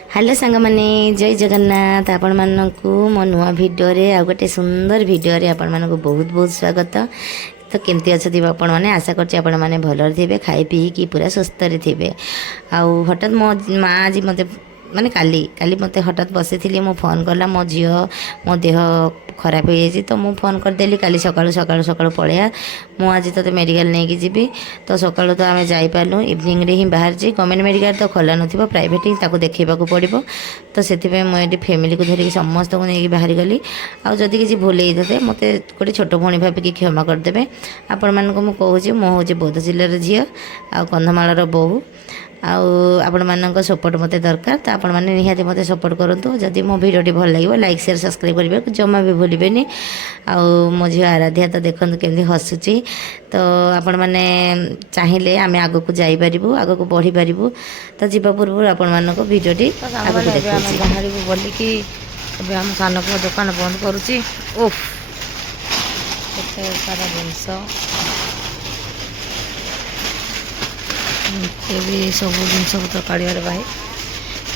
Hello सांग माने जय जगन्नाथ आपण मानकु मो नुआ भिडियो रे आ गोटे सुंदर भिडियो रे आपण मानकु बहुत बहुत स्वागत। तो केमती अच्छे आपण मैंने आशा करछी आपण मैंने भलर थे खाई पी कि पूरा सुस्थ थे। आउ हठात मो माँ आज मत माने काली काली मत हठात बसी थी मो फोन कला मो झी मो देह खराब हो जाए तो मुझे फोन करदेली काली सकाळु सकाळु सकाळु पळेया मु आज तो मेडिकल नहीं कि जीवी तो सकाळु तो आम जापारू इवनिंग रे ही बाहर जी गवर्नमेंट मेडिकल तो खोला नथिबो प्राइवेट ही ताको देखैबाकू पड़िबो। तो से मुझे फैमिली को धरिक समस्त को लेकिन बाहरी गली आउ जदि किसी भूल होते मत गोटे छोट भौणी भाविकी क्षमा करदे। आपण मानक मु कहूँ मो हूँ बौद्ध जिलार झी आ कंधमाल बोहू आपण मानक सपोर्ट मते दरकार तो आपण मैंने निहाती मते सपोर्ट करूँ। जदि मो भिडियोटी भल लगे लाइक शेयर सब्सक्राइब करने जमा भी भूलें। मो झी आराध्या तो देखो केमती हसुची तो आपण मैंने चाहिए आम आग को जापरू आग को बढ़ी पारू। तो जीवा पूर्व आपण मानक भिडियोटी बाहर को बोलिकी आम सान पुआ दुकान बंद करुच्ची ओह सारा जिनस भी सब जिनस पत्र काढ़ बाई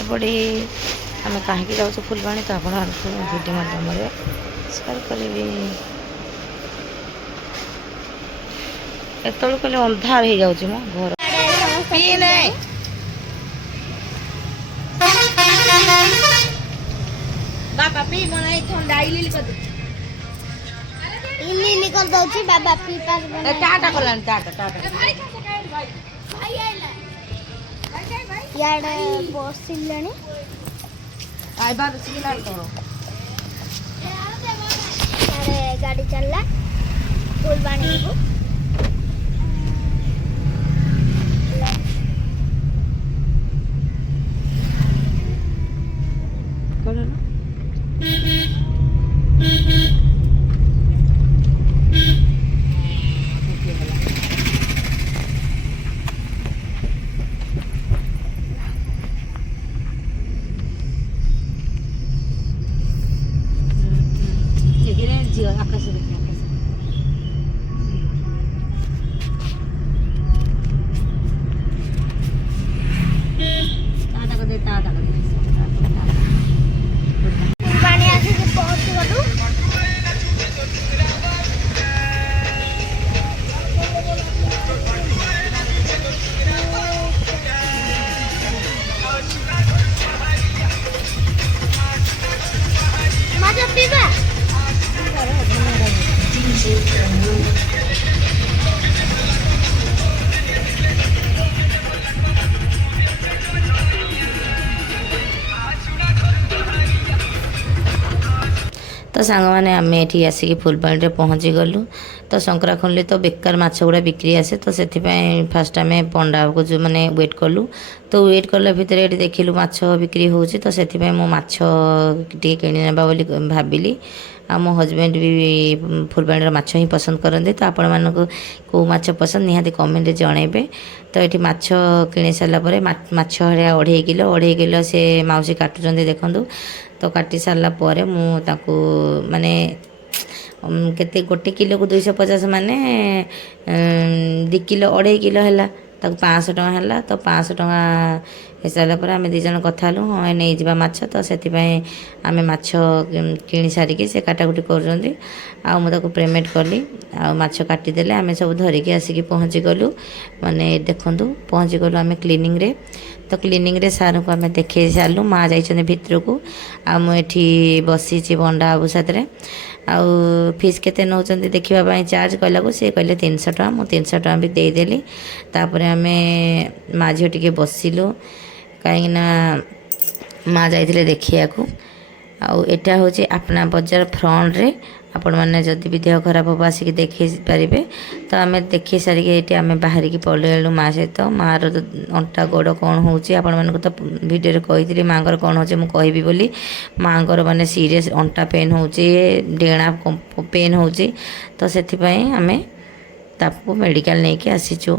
एपटे आम कहीं जाऊँ फुलबाणी तो आप भिडियो माध्यम शेयर करी एत कले अंधार हो जाऊँ मो घर बाबा पी मना ठंडा इली कर दउची बाबा पी पास बना टाटा कलान टाटा टाटा यार बसिलानी आई बार सिग्नल करो अरे गाड़ी चलला फुलबाणी को आकाश तो सांग मैंने आम ये आसिक फुलबाणी पहुँची गलु। तो संकरा खुलले तो बेकार माछ गुड़ा बिक्री आसे तो से फास्ट आम पंडा को जो मैंने वेट कलु। तो वेट कला भितर ये देखिलु माछ बिक्री हो तो से मो माछ टे किणी नेबा बोली भाविली। आ मो हजबैंड भी फुलबाणी माछ ही पसंद करते तो आपण मानक कौ माछ पसंद निहाती कमेंट जनइबे। तो ये माछ किणी सारापर माछ अढ़ाई किलो से माउसी काटुंट देखूँ। तो काटी सारा पर मुझे माने केते गोटे किलो को 250 माने 2 किलो 2.5 किलो है 500 टଙ୍କା है। तो 500 टଙ୍କା हो सारापर आम दीज कथा हलु हाँ नहीं जावा माछ। तो से आम माछ कि सारिकी से काटाकुटी कर पेमेंट कली माछ काटिदेले आम सब धरिकी आसिक पहुँची गलु। माने देखु पहुँची गलु आम क्लीनिंग रे। तो क्लीनिंग रे सार को आम देखे सारू माँ जाइए भितर को आठी बसी बंडा बाबू साथ आउ फीस केते नौ देखा चार्ज कहला को सी कहले 300 टଙ୍କା मु 300 टଙ୍କା भी देदेली। तापर आम माँ झील टे बसिलु कहीं माँ जाइए देखिया को। आटा हूँ अपना बजार फ्रंट रे आपण मैंने जदि भी देह खराब हम आसिक देखी पारे। तो आम देखी सारिक ये आम बाहर की पलू माँ सहित माँ अंटा गोड़ कौन हो तो भिडियो कही माँ कौन हो मुझे बोली माँ माने सीरीयस अंटा पेन हो डेणा पेन हो तो से आम ताको मेडिकल नहीं कि आसीचु।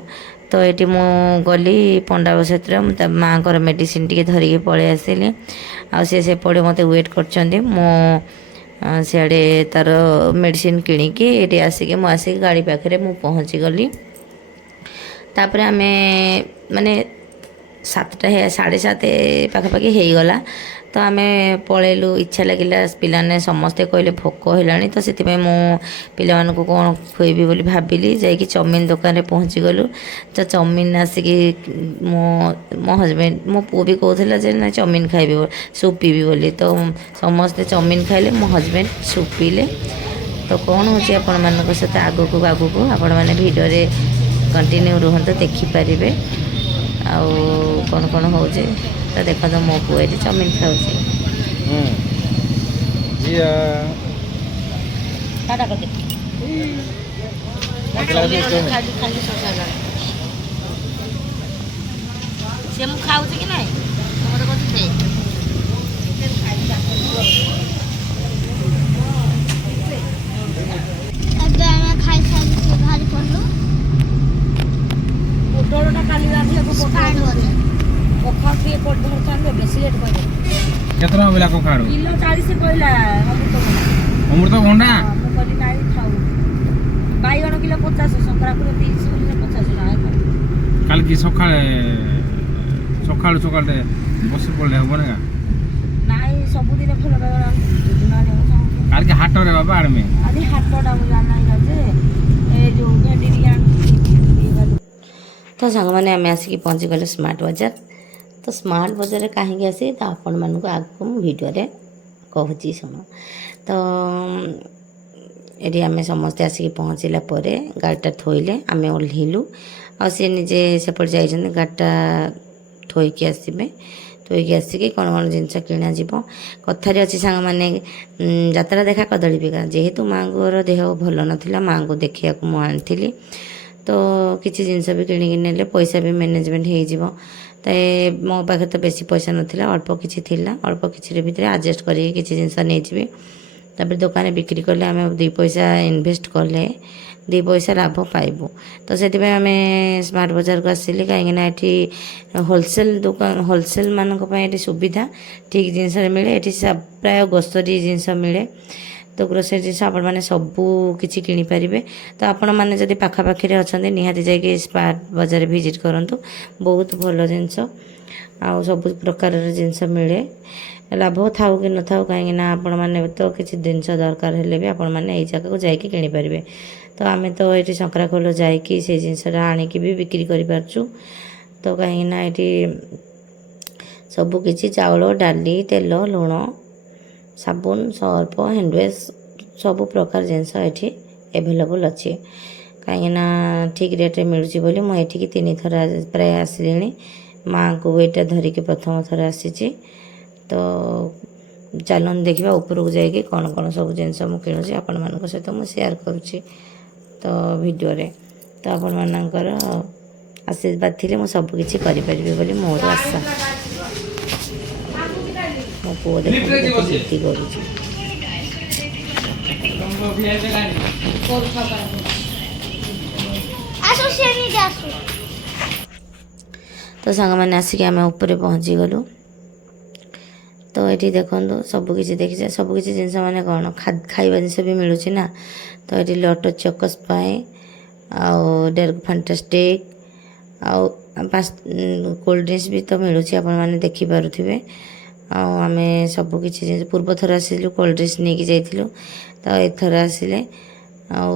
तो ये मु गली पंडा क्षेत्र माँ को मेडिसिन टी धरिकी पलि आसली आसे मत वेट कर सियाड़े तार मेडिसिन किणिकी ये आसिक मुझे गाड़ी पाखे मुझे पहुँची गली। तापर आम माने 7ଟା 7:30 ପାଖାପାଖି ହେଇଗଲା। ତ ଆମେ ପଳେଇଲୁ, ଇଚ୍ଛା ଲାଗିଲା, ପିଲାମାନେ ସମସ୍ତେ କହିଲେ ଭୋକ ହେଲାଣି। ତ ସେଥିପାଇଁ ମୁଁ ପିଲାମାନଙ୍କୁ କ'ଣ ଖୁଆଇବି ବୋଲି ଭାବିଲି, ଯାଇକି ଚାଉମିନ ଦୋକାନରେ ପହଞ୍ଚିଗଲୁ। ତ ଚାଉମିନ ଆସିକି ମୋ ହଜବେଣ୍ଡ, ମୋ ପୁଅ ବି କହୁଥିଲା ଯେ ନା ଚାଉମିନ ଖାଇବି, ସୁପ୍ ପିଇବି ବୋଲି। ତ ସମସ୍ତେ ଚାଉମିନ ଖାଇଲେ, ମୋ ହଜବେଣ୍ଡ ସୁପ୍ ପିଇଲେ। ତ କ'ଣ ହେଉଛି ଆପଣମାନଙ୍କ ସହିତ ଆଗକୁ ଆପଣମାନେ ଭିଡ଼ିଓରେ କଣ୍ଟିନ୍ୟୁ ରୁହନ୍ତୁ, ଦେଖିପାରିବେ ଆଉ କ'ଣ ହେଉଛି। ତ ଦେଖନ୍ତୁ ମୋ ପୁଅ ଏଠି ଚାଉମିନ ଖାଉଛି। ସେ ମୁଁ ଖାଉଛି କି ନାହିଁ ମୋତେ କହୁଛି ଦେ। ଏବେ ଆମେ ଖାଇସାରିଛୁ, ବାହାରି ପଡ଼ିଲୁ। ପୋଟଳଟା କାଲି ରାନ୍ଧିଲେ ପଖାଳ ଟିକେ ଧରିଥାନ୍ତେ, ବେଶୀ ରେଟ୍ କହିଲେ। କେତେ ଟଙ୍କା ବୋଇଲା କଖାରୁ? କିଲୋ 40 କହିଲା ଅମୃତଭଣ୍ଡା। ମୁଁ କହିଲି ନାଇଁ ଖାଉ। ବାଇଗଣ କିଲୋ 50, ସଂକ୍ରାପୁର 30 ବୋଲି 50 ଟଙ୍କା। କାଲି କି ସକାଳେ ସକାଳୁ ବସି ପଡ଼ିଲେ ହବ ନା? ନାଇଁ ସବୁଦିନ ଭଲ ବାଇଗଣ କାଲି ହାଟରେ ବାବା ଆଣମେ। ଆଜି ହାଟଟା ମୁଁ ଜାଣିନାହିଁ ଯେ ଏ ଯେଉଁ ଭେଣ୍ଡି ଟିକେ ଆଣିଥିଲି। ତ ସାଙ୍ଗମାନେ ଆମେ ଆସିକି ପହଞ୍ଚିଗଲେ ସ୍ମାର୍ଟ ବଜାର। ତ ସ୍ମାର୍ଟ ବଜାରରେ କାହିଁକି ଆସି, ତ ଆପଣମାନଙ୍କୁ ଆଗକୁ ମୁଁ ଭିଡ଼ିଓରେ କହୁଛି ଶୁଣ। ତ ଏଠି ଆମେ ସମସ୍ତେ ଆସିକି ପହଞ୍ଚିଲା ପରେ ଗାଡ଼ିଟା ଥୋଇଲେ, ଆମେ ଓହ୍ଲେଇଲୁ। ଆଉ ସିଏ ନିଜେ ସେପଟେ ଯାଇଛନ୍ତି, ଗାଡ଼ିଟା ଥୋଇକି ଆସିବେ। ଥୋଇକି ଆସିକି କ'ଣ ଜିନିଷ କିଣାଯିବ। କଥାରେ ଅଛି ସାଙ୍ଗମାନେ, ଯାତ୍ରା ଦେଖା କଦଳୀ ବିକା। ଯେହେତୁ ମାଆଙ୍କର ଦେହ ଭଲ ନଥିଲା, ମାଆଙ୍କୁ ଦେଖିବାକୁ ମୁଁ ଆଣିଥିଲି। ତ କିଛି ଜିନିଷ ବି କିଣିକି ନେଲେ ପଇସା ବି ମ୍ୟାନେଜମେଣ୍ଟ ହେଇଯିବ। ତ ମୋ ପାଖରେ ତ ବେଶୀ ପଇସା ନଥିଲା, ଅଳ୍ପ କିଛି ଥିଲା। ଅଳ୍ପ କିଛି ଭିତରେ ଆଡ଼ଜଷ୍ଟ କରିକି କିଛି ଜିନିଷ ନେଇଯିବି। ତାପରେ ଦୋକାନରେ ବିକ୍ରି କଲେ ଆମେ 2 ପଇସା ଇନଭେଷ୍ଟ କଲେ 2 ପଇସା ଲାଭ ପାଇବୁ। ତ ସେଥିପାଇଁ ଆମେ ସ୍ମାର୍ଟ ବଜାରକୁ ଆସିଲି, କାହିଁକିନା ଏଠି ହୋଲସେଲ୍ ମାନଙ୍କ ପାଇଁ ଏଠି ସୁବିଧା, ଠିକ୍ ଜିନିଷରେ ମିଳେ। ଏଠି ପ୍ରାୟ ଗ୍ରୋସରୀ ଜିନିଷ ମିଳେ। ତ ଗ୍ରୋସରୀ ଜିନିଷ ଆପଣମାନେ ସବୁ କିଛି କିଣିପାରିବେ। ତ ଆପଣମାନେ ଯଦି ପାଖାପାଖିରେ ଅଛନ୍ତି, ନିହାତି ଯାଇକି ସ୍ମାର୍ଟ ବଜାର ଭିଜିଟ୍ କରନ୍ତୁ। ବହୁତ ଭଲ ଜିନିଷ ଆଉ ସବୁ ପ୍ରକାରର ଜିନିଷ ମିଳେ। ଲାଭ ଥାଉ କି ନଥାଉ, କାହିଁକିନା ଆପଣମାନେ ତ କିଛି ଜିନିଷ ଦରକାର ହେଲେ ବି ଆପଣମାନେ ଏଇ ଜାଗାକୁ ଯାଇକି କିଣିପାରିବେ। ତ ଆମେ ତ ଏଠି ସଂକ୍ରାଖୋଲ ଯାଇକି ସେଇ ଜିନିଷଟା ଆଣିକି ବି ବିକ୍ରି କରିପାରୁଛୁ। ତ କାହିଁକିନା ଏଠି ସବୁ କିଛି ଚାଉଳ, ଡାଲି, ତେଲ, ଲୁଣ, ସାବୁନ, ସର୍ଫ, ହ୍ୟାଣ୍ଡୱାସ୍ ସବୁ ପ୍ରକାର ଜିନିଷ ଏଠି ଆଭେଲେବୁଲ୍ ଅଛି। କାହିଁକିନା ଠିକ୍ ରେଟ୍ରେ ମିଳୁଛି ବୋଲି ମୁଁ ଏଠିକି 3 ଥର ପ୍ରାୟ ଆସିଲିଣି। ମାଆଙ୍କୁ ଏଇଟା ଧରିକି ପ୍ରଥମ ଥର ଆସିଛି। ତ ଚାଲନ୍ତୁ ଦେଖିବା ଉପରକୁ ଯାଇକି କ'ଣ ସବୁ ଜିନିଷ ମୁଁ କିଣୁଛି, ଆପଣମାନଙ୍କ ସହିତ ମୁଁ ସେୟାର କରୁଛି ତ ଭିଡ଼ିଓରେ। ତ ଆପଣମାନଙ୍କର ଆଶୀର୍ବାଦ ଥିଲେ ମୁଁ ସବୁକିଛି କରିପାରିବି ବୋଲି ମୋର ଆଶା। ମୋ ପୁଅ ଦେଖନ୍ତୁ ଜିଦ୍ଦି କରୁଛି। ତ ସାଙ୍ଗମାନେ ଆସିକି ଆମେ ଉପରେ ପହଞ୍ଚିଗଲୁ। ତ ଏଠି ଦେଖନ୍ତୁ ସବୁକିଛି ଦେଖିଛେ, ସବୁକିଛି ଜିନିଷ ମାନେ କ'ଣ ଖାଇବା ଜିନିଷ ବି ମିଳୁଛି ନା। ତ ଏଠି ଲଟୋ ଚକୋସ୍ ପାଇଁ ଆଉ ଡାର୍କ ଫାଣ୍ଟାଷ୍ଟିକ୍ ଆଉ କୋଲ୍ଡ ଡ୍ରିଙ୍କସ୍ ବି ତ ମିଳୁଛି, ଆପଣମାନେ ଦେଖିପାରୁଥିବେ। ଆଉ ଆମେ ସବୁକିଛି ଜିନିଷ ପୂର୍ବ ଥର ଆସିଲୁ କୋଲ୍ଡ ଡ୍ରିଙ୍କସ୍ ନେଇକି ଯାଇଥିଲୁ। ତ ଏଥର ଆସିଲେ ଆଉ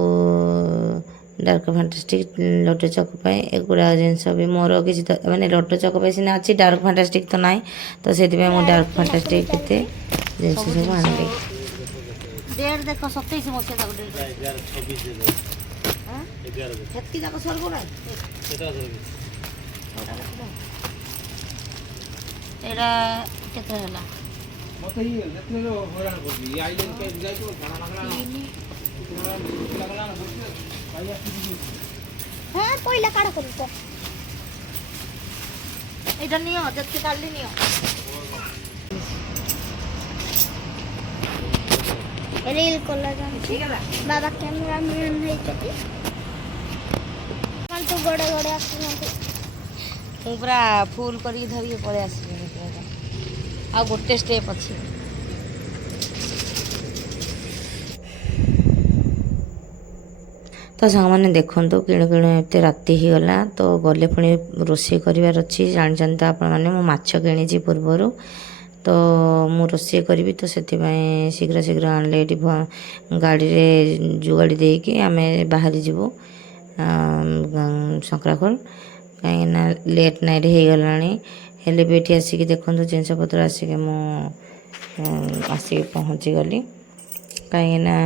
ଡାର୍କ ଫାଣ୍ଟାଷ୍ଟିକ୍, ଲଟୋ ଚକୋ ପାଇଁ ଏଗୁଡ଼ା ଜିନିଷ ବି ମୋର କିଛି ମାନେ ଲଟୋ ଚକୋ ପାଇଁ ସିନା ଅଛି, ଡାର୍କ ଫାଣ୍ଟାଷ୍ଟିକ୍ ତ ନାହିଁ। ତ ସେଥିପାଇଁ ମୁଁ ଡାର୍କ ଫାଣ୍ଟାଷ୍ଟିକ୍ କେତେ ଜିନିଷ ସବୁ ଆଣିଲି। ଡେଟ୍ ଦେଖ 27 ମସିହା ତାକୁ ଡେଟ୍ ହେତ୍କି ଯାକ ସରିବ ନାହିଁ। ଏଇଟା କେତେ ହେଲା? ହଁ ପଇଲା କାଢ଼ କରିବ। ଏଇଟା ନିଅ, ଯେତେ କାଲି ନିଅ। ରିଲ୍ କଲା ଜାଣିଛି ବାବା କ୍ୟାମେରାମ୍ୟାନ୍ ହେଇଛନ୍ତି। ତୁ ଗଡ଼େ ଗଡ଼େ ଆସୁନାହାନ୍ତି। ମୁଁ ପୁରା ଫୁଲ୍ କରିକି ଧରିକି ପଳେଇ ଆସିଲି। ଆଉ ଗୋଟେ ଷ୍ଟେପ୍ ଅଛି। ତ ସାଙ୍ଗମାନେ ଦେଖନ୍ତୁ କିଣୁ କିଣୁ ଏତେ ରାତି ହେଇଗଲା। ତ ଗଲେ ପୁଣି ରୋଷେଇ କରିବାର ଅଛି। ଜାଣିଛନ୍ତି ତ ଆପଣମାନେ ମୁଁ ମାଛ କିଣିଛି ପୂର୍ବରୁ। ତ ମୁଁ ରୋଷେଇ କରିବି ତ ସେଥିପାଇଁ ଶୀଘ୍ର ଶୀଘ୍ର ଆଣିଲେ ଏଠି ଗାଡ଼ିରେ ଯୋଗାଡ଼ି ଦେଇକି ଆମେ ବାହାରି ଯିବୁ ଶଙ୍କରାଖୋଲ, କାହିଁକିନା ଲେଟ୍ ନାଇଟ୍ ହେଇଗଲାଣି। ହେଲେ ବି ଏଠି ଆସିକି ଦେଖନ୍ତୁ ଜିନିଷପତ୍ର ଆସିକି ମୁଁ ଆସିକି ପହଞ୍ଚିଗଲି। କାହିଁକିନା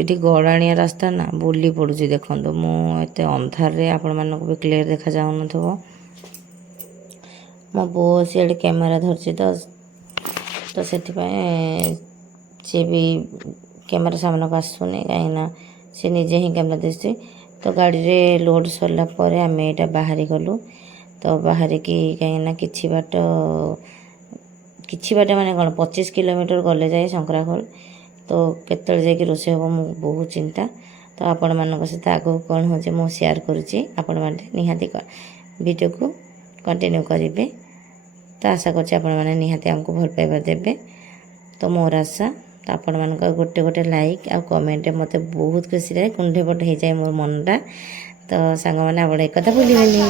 ଏଠି ଗଡ଼ାଣିଆ ରାସ୍ତା ନା, ବୁଲି ପଡ଼ୁଛି। ଦେଖନ୍ତୁ ମୁଁ ଏତେ ଅନ୍ଧାରରେ ଆପଣମାନଙ୍କୁ ବି କ୍ଲିୟର ଦେଖାଯାଉନଥିବ। ମୋ ବୋଉ ସିଆଡ଼େ କ୍ୟାମେରା ଧରିଛି ତ ସେଥିପାଇଁ ସିଏ ବି କ୍ୟାମେରା ସାମ୍ନାକୁ ଆସୁନି, କାହିଁକିନା ସେ ନିଜେ ହିଁ କ୍ୟାମେରା ଦିଶୁଛି। ତ ଗାଡ଼ିରେ ଲୋଡ଼ ସରିଲା ପରେ ଆମେ ଏଇଟା ବାହାରି ଗଲୁ। ତ ବାହାରିକି କାହିଁକିନା କିଛି ବାଟ ମାନେ କ'ଣ 25 କିଲୋମିଟର ଗଲେ ଯାଇ ଶଙ୍କରାଖୋଲ। ତ କେତେବେଳେ ଯାଇକି ରୋଷେଇ ହେବ ମୁଁ ବହୁତ ଚିନ୍ତା। ତ ଆପଣମାନଙ୍କ ସହିତ ଆଗକୁ କ'ଣ ହେଉଛି ମୁଁ ସେୟାର କରୁଛି। ଆପଣମାନେ ନିହାତି ଭିଡ଼ିଓକୁ କଣ୍ଟିନ୍ୟୁ କରିବେ। ତ ଆଶା କରୁଛି ଆପଣମାନେ ନିହାତି ଆମକୁ ଭଲ ପାଇବା ଦେବେ। ତ ମୋର ଆଶା ତ ଆପଣମାନଙ୍କ ଗୋଟେ ଲାଇକ୍ ଆଉ କମେଣ୍ଟରେ ମୋତେ ବହୁତ ଖୁସିରେ କୁଣ୍ଢେ ପଟ ହେଇଯାଏ ମୋର ମନଟା। ତ ସାଙ୍ଗମାନେ ଆପଣ ଏକଥା ଭୁଲିବେନି।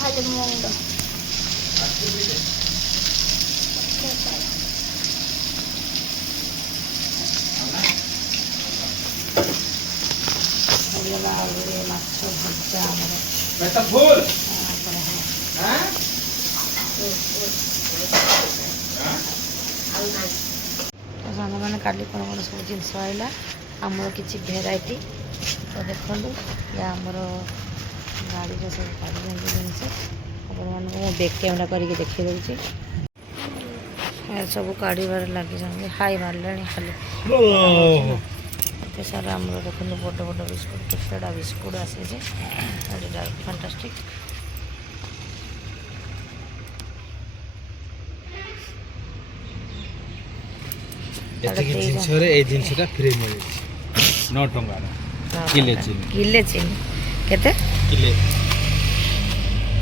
ଖାଲି ମୁଣ୍ଡ ମାଛ ଭଜା ଆମର ତ ସାଙ୍ଗମାନେ କାଲି କ'ଣ ସବୁ ଜିନିଷ ଆଇଲା ଆମର କିଛି ଭେରାଇଟି। ତ ଦେଖନ୍ତୁ ଆମର ଗାଡ଼ିରେ ସବୁ କାଢ଼ିଛନ୍ତି ଜିନିଷ। ଆପଣମାନଙ୍କୁ ମୁଁ ବ୍ୟାକ୍ କ୍ୟାମେରା କରିକି ଦେଖାଇ ଦେଉଛି। ସବୁ କାଢ଼ିବାରେ ଲାଗିଛନ୍ତି, ହାଇ ମାରିଲେଣି ଖାଲି। ଏତେ ସାରା ଆମର ଦେଖନ୍ତୁ ବଡ଼ ବଡ଼ ବିସ୍କୁଟ୍, କେତେଟା ବିସ୍କୁଟ୍ ଆସିଛି। ଏଇଟା ଫାଣ୍ଟାଷ୍ଟିକ୍। ଏତିକି ଜିନିଷରେ ଏଇ ଜିନିଷଟା ଫ୍ରି ମିଳୁଛି 9 ଟଙ୍କାର କିଲେ ଚିନି। କିଲେ ଚିନି କେତେ? କିଲେ